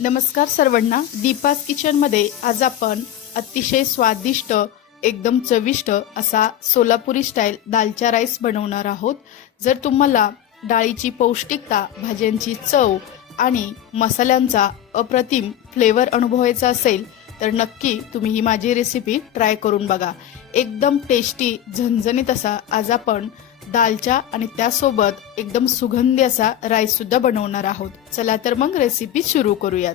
नमस्कार सर्वांना, दीपास किचनमध्ये आज आपण अतिशय स्वादिष्ट एकदम चविष्ट असा सोलापुरी स्टाईल दालचा राईस बनवणार आहोत। जर तुम्हाला डाळीची पौष्टिकता, भाज्यांची चव आणि मसाल्यांचा अप्रतिम फ्लेवर अनुभवायचा असेल तर नक्की तुम्ही ही माझी रेसिपी ट्राय करून बघा। एकदम टेस्टी झणझणीत असा आज आपण दालचा आणि त्यासोबत एकदम सुगंधी असा राईस सुद्धा बनवणार आहोत। चला तर मग रेसिपी सुरू करूयात।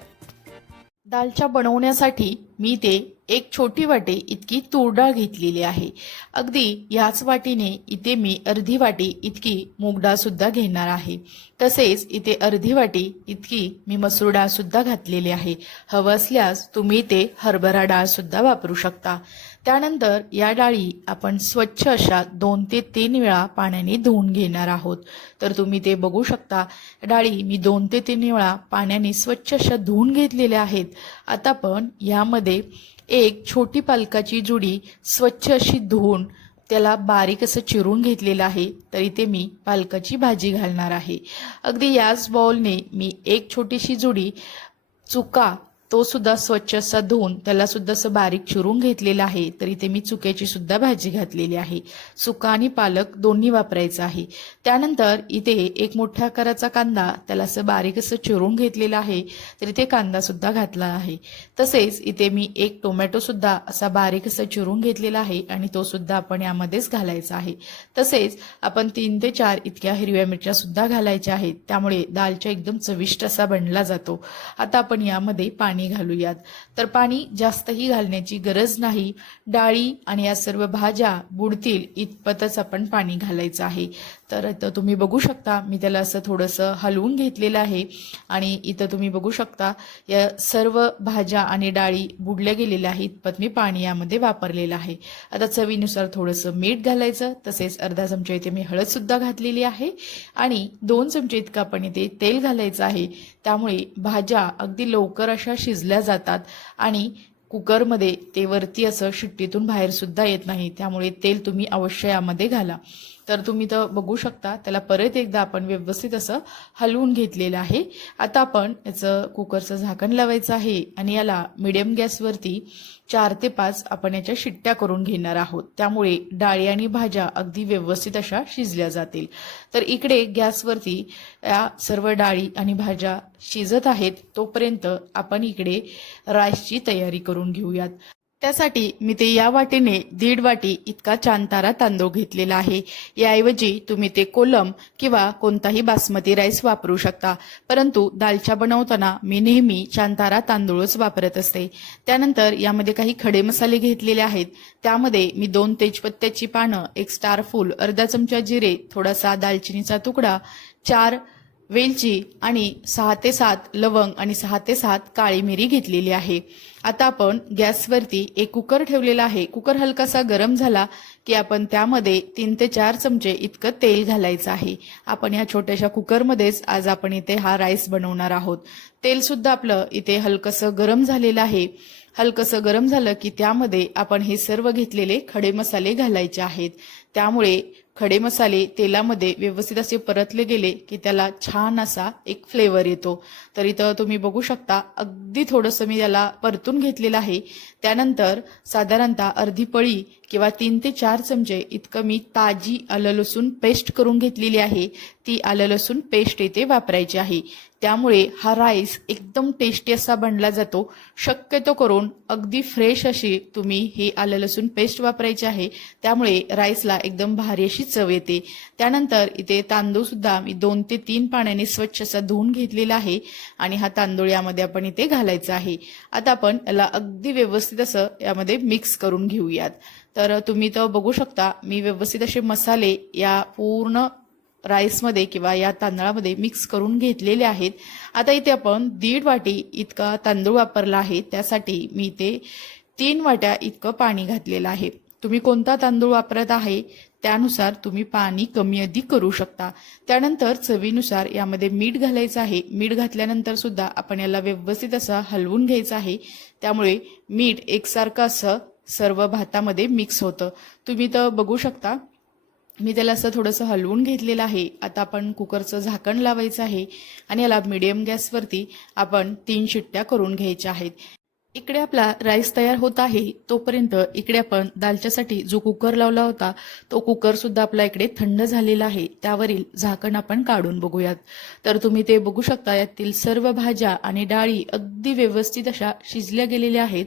दालचा बनवण्यासाठी मी ते एक छोटी वाटी इतकी तूर डाळ घेतलेली आहे। अगदी याच वाटीने इथे मी अर्धी वाटी इतकी मूग डाळ सुद्धा घेणार आहे। तसेच इथे अर्धी वाटी इतकी मी मसूर डाळ सुद्धा घातलेली आहे। हवं असल्यास तुम्ही इथे हरभरा डाळ सुद्धा वापरू शकता। त्यानंतर या डाळी आपण स्वच्छ अशा 2 ते 3 वेळा पाण्याने धुवून घेणार आहोत। तर तुम्ही ते बघू शकता, डाळी मी 2 ते 3 वेळा पाण्याने स्वच्छ अशा धुवून घेतलेल्या आहेत। आता आपण यामध्ये एक छोटी पालकाची जुडी स्वच्छ अशी धुवून त्याला बारीक असं चिरून घेतलेलं आहे। तर इथे मी पालकाची भाजी घालणार आहे। अगदी याच बाउलने मी एक छोटीशी जुडी चुका तो सुद्धा स्वच्छ असा धुवून त्याला सुद्धा असं बारीक चिरून घेतलेला आहे। तर इथे मी चुक्याची सुद्धा भाजी घातलेली आहे। चुका आणि पालक दोन्ही वापरायचं आहे। त्यानंतर इथे एक मोठ्या आकाराचा कांदा त्याला असं बारीक असं चिरून घेतलेला आहे। तर इथे कांदा सुद्धा घातला आहे। तसेच इथे मी एक टोमॅटो सुद्धा असा बारीक असं चिरून घेतलेला आहे आणि तो सुद्धा आपण यामध्येच घालायचा आहे। तसेच आपण 3 ते 4 इतक्या हिरव्या मिरच्या सुद्धा घालायच्या आहेत। त्यामुळे दालचा एकदम चविष्ट असा बनला जातो। आता आपण यामध्ये पाणी घालूयात। तर पाणी जास्तही घालण्याची गरज नाही। डाळी आणि या सर्व भाज्या बुडतील इतपतच आपण पाणी घालायचं आहे। तर इथं तुम्ही बघू शकता, मी त्याला असं थोडंसं हलवून घेतलेलं आहे आणि इथं तुम्ही बघू शकता या सर्व भाज्या आणि डाळी बुडल्या गेलेल्या आहेत। इतपत मी पाणी यामध्ये वापरलेलं आहे। आता चवीनुसार थोडंसं मीठ घालायचं। तसेच अर्धा चमचा इथे मी हळद सुद्धा घातलेली आहे आणि 2 चमचे इतकं आपण इथे तेल घालायचं आहे। त्यामुळे भाज्या अगदी लवकर अशा शिजल्या जातात आणि कुकरमध्ये ते वरती असं शिट्टीतून बाहेर सुद्धा येत नाही। त्यामुळे तेल तुम्ही अवश्य यामध्ये घाला। तर तुम्ही तर बघू शकता, त्याला परत एकदा आपण व्यवस्थित असं हलवून घेतलेलं आहे। आता आपण याचं कुकरचं झाकण लावायचं आहे आणि याला मीडियम गॅसवरती 4 ते 5 आपण याच्या शिट्ट्या करून घेणार आहोत। त्यामुळे डाळी आणि भाज्या अगदी व्यवस्थित अशा शिजल्या जातील। तर इकडे गॅसवरती या सर्व डाळी आणि भाज्या शिजत आहेत, तोपर्यंत आपण इकडे राईसची तयारी करून घेऊयात। त्यासाठी मी ते या वाटीने 1.5 वाटी इतका चांतारा तांदूळ घेतलेला आहे। याऐवजी तुम्ही ते कोलम किंवा कोणताही बासमती राईस वापरू शकता, परंतु दालचा बनवताना मी नेहमी चांतारा तांदूळच वापरत असते। त्यानंतर यामध्ये काही खडे मसाले घेतलेले आहेत। त्यामध्ये मी 2 तेजपत्त्याची पानं, 1 स्टार फूल, अर्धा चमचा जिरे, थोडासा दालचिनीचा तुकडा, 4 वेलची आणि 6 ते 7 लवंग आणि 6 ते 7 काळी मिरी घेतलेली आहे। आता आपण गॅसवरती एक कुकर ठेवलेला आहे। कुकर हलकासा गरम झाला की आपण त्यामध्ये 3 ते 4 चमचे इतकं तेल घालायचं आहे। आपण या छोट्याशा कुकरमध्येच आज आपण इथे हा राईस बनवणार आहोत। तेल सुद्धा आपलं इथे हलकसं गरम झालेलं आहे। हलकसं गरम झालं की त्यामध्ये आपण हे सर्व घेतलेले खडे मसाले घालायचे आहेत। त्यामुळे खडे मसाले तेलामध्ये व्यवस्थित असे परतले गेले की त्याला छान असा एक फ्लेवर येतो। तर इथं तुम्ही बघू शकता, अगदी थोडंसं मी याला परतून घेतलेलं आहे। त्यानंतर साधारणतः अर्धी पळी किंवा 3 ते 4 चमचे इतकं मी ताजी आलं लसूण पेस्ट करून घेतलेली आहे। ती आलं लसूण पेस्ट इथे वापरायची आहे। त्यामुळे हा राईस एकदम टेस्टी असा बनला जातो। शक्यतो करून अगदी फ्रेश अशी तुम्ही ही आलं लसूण पेस्ट वापरायची आहे। त्यामुळे राईसला एकदम भारी अशी चव येते। त्यानंतर इथे तांदूळ सुद्धा मी 2 ते 3 पाण्याने स्वच्छ असा धुवून घेतलेला आहे आणि हा तांदूळ यामध्ये आपण इथे घालायचा आहे। आता आपण याला अगदी व्यवस्थित असं यामध्ये मिक्स करून घेऊयात। तर तुम्ही तर बघू शकता, मी व्यवस्थित असे मसाले या पूर्ण राईसमध्ये किंवा या तांदळामध्ये मिक्स करून घेतलेले आहेत। आता इथे आपण 1.5 वाटी इतका तांदूळ वापरला आहे। त्यासाठी मी इथे 3 वाट्या इतकं पाणी घातलेलं आहे। तुम्ही कोणता तांदूळ वापरत आहे त्यानुसार तुम्ही पाणी कमी अधिक करू शकता। त्यानंतर चवीनुसार यामध्ये मीठ घालायचं आहे। मीठ घातल्यानंतर सुद्धा आपण याला व्यवस्थित असं हलवून घ्यायचं आहे। त्यामुळे मीठ एकसारखं असं सर्व भातामध्ये मिक्स होतं। तुम्ही तर बघू शकता, मी त्याला असं थोडंसं हलवून घेतलेलं आहे. आता आपण कुकरचं झाकण लावायचं आहे आणि याला मीडियम गॅसवरती आपण 3 शिट्ट्या करून घ्यायच्या आहेत. इकडे आपला राईस तयार होत आहे तोपर्यंत इकडे आपण दालच्यासाठी जो कुकर लावला होता तो कुकर सुद्धा आपला इकडे थंड झालेला आहे. त्यावरील झाकण आपण काढून बघूयात. तर तुम्ही ते बघू शकता, यातील सर्व भाज्या आणि डाळी अगदी व्यवस्थित अशा शिजल्या गेलेल्या आहेत.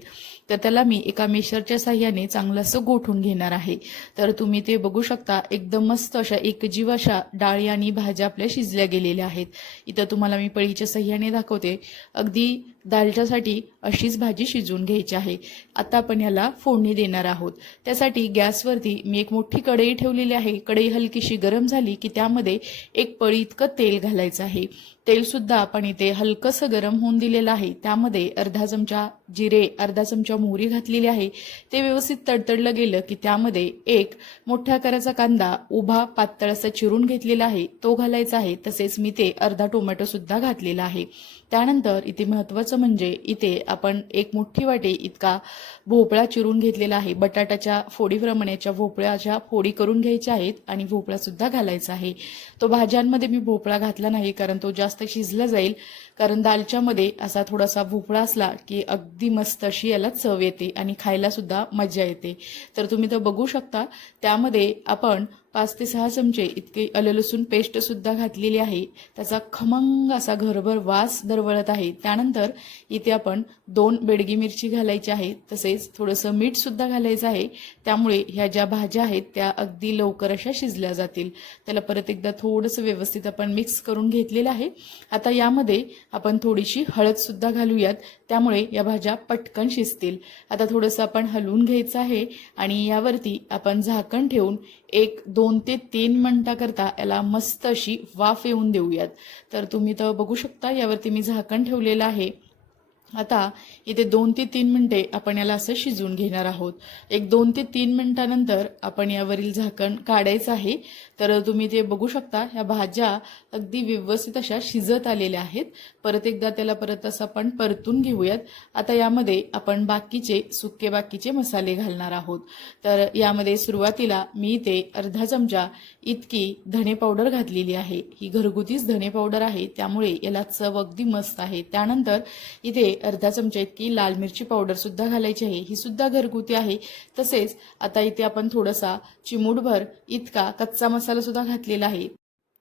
तर त्याला मी एका मेशरच्या साह्याने चांगलं असं गोठून घेणार आहे. तर तुम्ही ते बघू शकता, एकदम मस्त अशा एकजीव अशा डाळी आणि भाज्या आपल्या शिजल्या गेलेल्या आहेत. इथं तुम्हाला मी पळीच्या साह्याने दाखवते. अगदी दालच्यासाठी अशीच भाजी शिजवून घ्यायची आहे. आता आपण याला फोडणी देणार आहोत. त्यासाठी गॅसवरती मी एक मोठी कढई ठेवलेली आहे. कढई हलकीशी गरम झाली की त्यामध्ये एक पळी इतकं तेल घालायचं आहे. तेल सुद्धा आपण इथे हलकंसं गरम होऊन दिलेलं आहे. त्यामध्ये अर्धा चमचा जिरे, अर्धा चमचा मोहरी घातलेली आहे. ते व्यवस्थित तडतडलं गेलं की त्यामध्ये एक मोठ्या आकाराचा कांदा उभा पातळ असा चिरून घेतलेला आहे तो घालायचा आहे. तसेच मी ते अर्धा टोमॅटो सुद्धा घातलेला आहे. त्यानंतर इथे महत्त्वाचं म्हणजे इथे आपण एक मोठी वाटी इतका भोपळा चिरून घेतलेला आहे. बटाट्याच्या फोडीप्रमाणेच्या भोपळ्याच्या फोडी करून घ्यायच्या आहेत आणि भोपळा सुद्धा घालायचा आहे. तो भाज्यांमध्ये मी भोपळा घातला नाही कारण तो जास्त शिजला जाईल. कारण दालच्यामध्ये असा थोडासा भोपळा असला की अगदी मस्त अशी याला चव येते आणि खायला सुद्धा मजा येते. तर तुम्ही तर बघू शकता, त्यामध्ये आपण 5 ते 6 चमचे इतके आलं लसूण पेस्ट सुद्धा घातलेली आहे. त्याचा खमंग असा घरभर वास दरवळत आहे. त्यानंतर इथे आपण 2 बेडगी मिरची घालायची आहे. तसेच थोडंसं मीठ सुद्धा घालायचं आहे. त्यामुळे ह्या ज्या भाज्या आहेत त्या अगदी लवकर अशा शिजल्या जातील. त्याला परत एकदा थोडंसं व्यवस्थित आपण मिक्स करून घेतलेलं आहे. आता यामध्ये आपण थोडीशी हळद सुद्धा घालूयात, त्यामुळे या भाज्या पटकन शिजतील. आता थोडंसं आपण हलवून घ्यायचं आहे आणि यावरती आपण झाकण ठेवून 2 ते 3 मिनिटाकरता याला मस्त अशी वाफ येऊन देऊयात. तर तुम्ही तर बघू शकता, यावरती मी झाकण ठेवलेलं आहे. आता इथे 2 ते 3 मिनिटे आपण याला असं शिजवून घेणार आहोत. 2 ते 3 मिनिटानंतर आपण यावरील झाकण काढायचं आहे. तर तुम्ही ते बघू शकता, ह्या भाज्या अगदी व्यवस्थित अशा शिजत आलेल्या आहेत. परत एकदा त्याला परत असं आपण परतून घेऊयात. आता यामध्ये आपण बाकीचे मसाले घालणार आहोत. तर यामध्ये सुरुवातीला मी इथे अर्धा चमचा इतकी धने पावडर घातलेली आहे. ही घरगुतीच धने पावडर आहे, त्यामुळे याला चव अगदी मस्त आहे. त्यानंतर इथे अर्धा चमचा इतकी लाल मिरची पावडर सुद्धा घालायची आहे. ही सुद्धा घरगुती आहे. तसेच आता इथे आपण थोडासा चिमूटभर इतका कच्चा मसाला सुद्धा घातलेला आहे.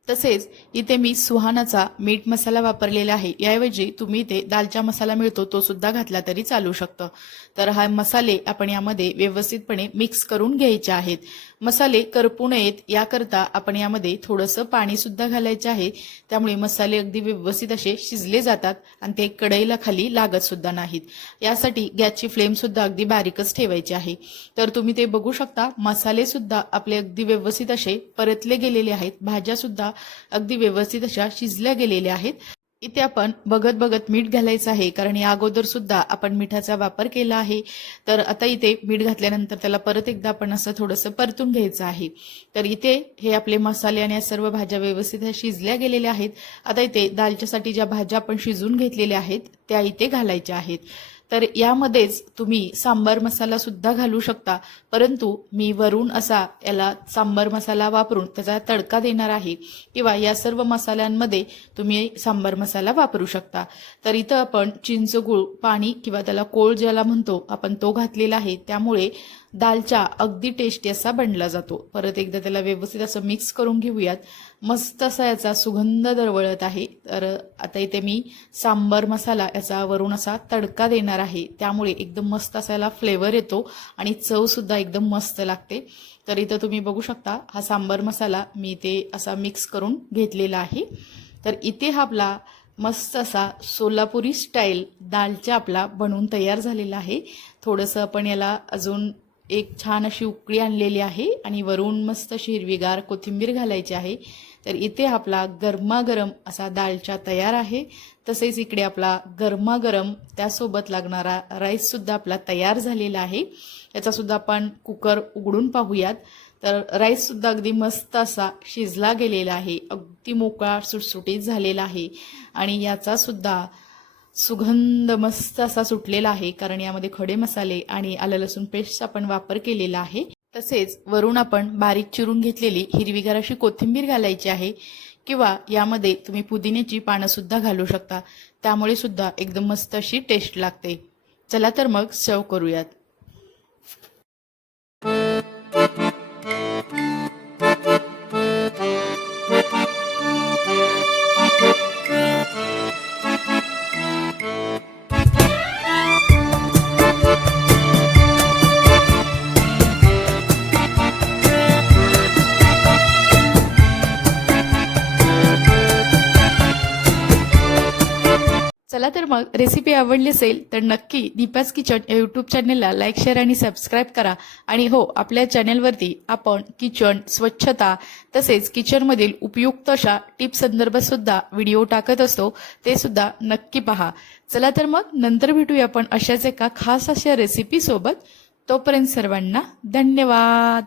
तसेच इथे मी सुहानाचा मीठ मसाला वापरलेला आहे. याऐवजी तुम्ही इथे दालचा मसाला मिळतो तो सुद्धा घातला तरी चालू शकतं. तर हा मसाले आपण यामध्ये व्यवस्थितपणे मिक्स करून घ्यायचे आहेत. मसाले करपू नयेत याकरता आपण यामध्ये थोडंसं पाणी सुद्धा घालायचे आहे. त्यामुळे मसाले अगदी व्यवस्थित असे शिजले जातात आणि ते कढईला खाली लागत सुद्धा नाहीत. यासाठी गॅसची फ्लेम सुद्धा अगदी बारीकच ठेवायची आहे. तर तुम्ही ते बघू शकता, मसाले सुद्धा आपले अगदी व्यवस्थित असे परतले गेलेले आहेत. भाज्या सुद्धा अगदी व्यवस्थित अशा शिजल्या गेलेल्या आहेत. इथे आपण बघत बघत मीठ घालायचं आहे, कारण या अगोदर सुद्धा आपण मिठाचा वापर केला आहे. तर आता इथे मीठ घातल्यानंतर त्याला परत एकदा आपण असं थोडंसं परतून घ्यायचं आहे. तर इथे हे आपले मसाले आणि या सर्व भाज्या व्यवस्थित शिजल्या गेलेल्या आहेत. आता इथे दालच्यासाठी ज्या भाज्या आपण शिजून घेतलेल्या आहेत त्या इथे घालायच्या आहेत. तर यामध्येच तुम्ही सांबार मसाला सुद्धा घालू शकता, परंतु मी वरून असा याला सांबार मसाला वापरून त्याचा तडका देणार आहे. किंवा या सर्व मसाल्यांमध्ये तुम्ही सांबार मसाला वापरू शकता. तर इथं आपण चिंचगूळ पाणी किंवा त्याला कोळ ज्याला म्हणतो आपण तो घातलेला आहे. त्यामुळे दालचा अगदी टेस्टी असा बनला जातो. परत एकदा त्याला व्यवस्थित असं मिक्स करून घेऊयात. मस्त असा याचा सुगंध दरवळत आहे. तर आता इथे मी सांबार मसाला याचा वरून असा तडका देणार आहे. त्यामुळे एकदम मस्त असा याला फ्लेवर येतो आणि चव सुद्धा एकदम मस्त लागते. तर इथं तुम्ही बघू शकता, हा सांबार मसाला मी इथे असा मिक्स करून घेतलेला आहे. तर इथे हा आपला मस्त असा सोलापुरी स्टाईल दालचा आपला बनवून तयार झालेला आहे. थोडंसं आपण याला अजून एक छान अशी उकळी आणलेली आहे आणि वरून मस्त अशी हिरवीगार कोथिंबीर घालायची आहे. तर इथे आपला गरमागरम असा दालचा तयार आहे. तसेच इकडे आपला गरमागरम त्यासोबत लागणारा राईस सुद्धा आपला तयार झालेला आहे. याचा सुद्धा आपण कुकर उघडून पाहूयात. तर राईस सुद्धा अगदी मस्त असा शिजला गेलेला आहे. अगदी मोकळा सुटसुटीत झालेला आहे आणि याचा सुद्धा सुगंध मस्त असा सुटलेला आहे, कारण यामध्ये खडे मसाले आणि आलं लसूण पेस्टचा आपण वापर केलेला आहे. तसेच वरून आपण बारीक चिरून घेतलेली हिरवीगार अशी कोथिंबीर घालायची आहे किंवा यामध्ये तुम्ही पुदिन्याची पानं सुद्धा घालू शकता, त्यामुळे सुद्धा एकदम मस्त अशी टेस्ट लागते. चला तर मग सर्व करूयात. चला तर मग रेसिपी आवडली असेल तर नक्की दीपाज किचन या यूट्यूब चॅनलला लाईक, शेअर आणि सबस्क्राईब करा. आणि हो, आपल्या चॅनलवरती आपण किचन, स्वच्छता तसेच किचनमधील उपयुक्त अशा टिप्स संदर्भात सुद्धा व्हिडिओ टाकत असतो, ते सुद्धा नक्की पहा. चला तर मग नंतर भेटूया आपण अशाच एका खास अशा रेसिपी सोबत. तोपर्यंत सर्वांना धन्यवाद.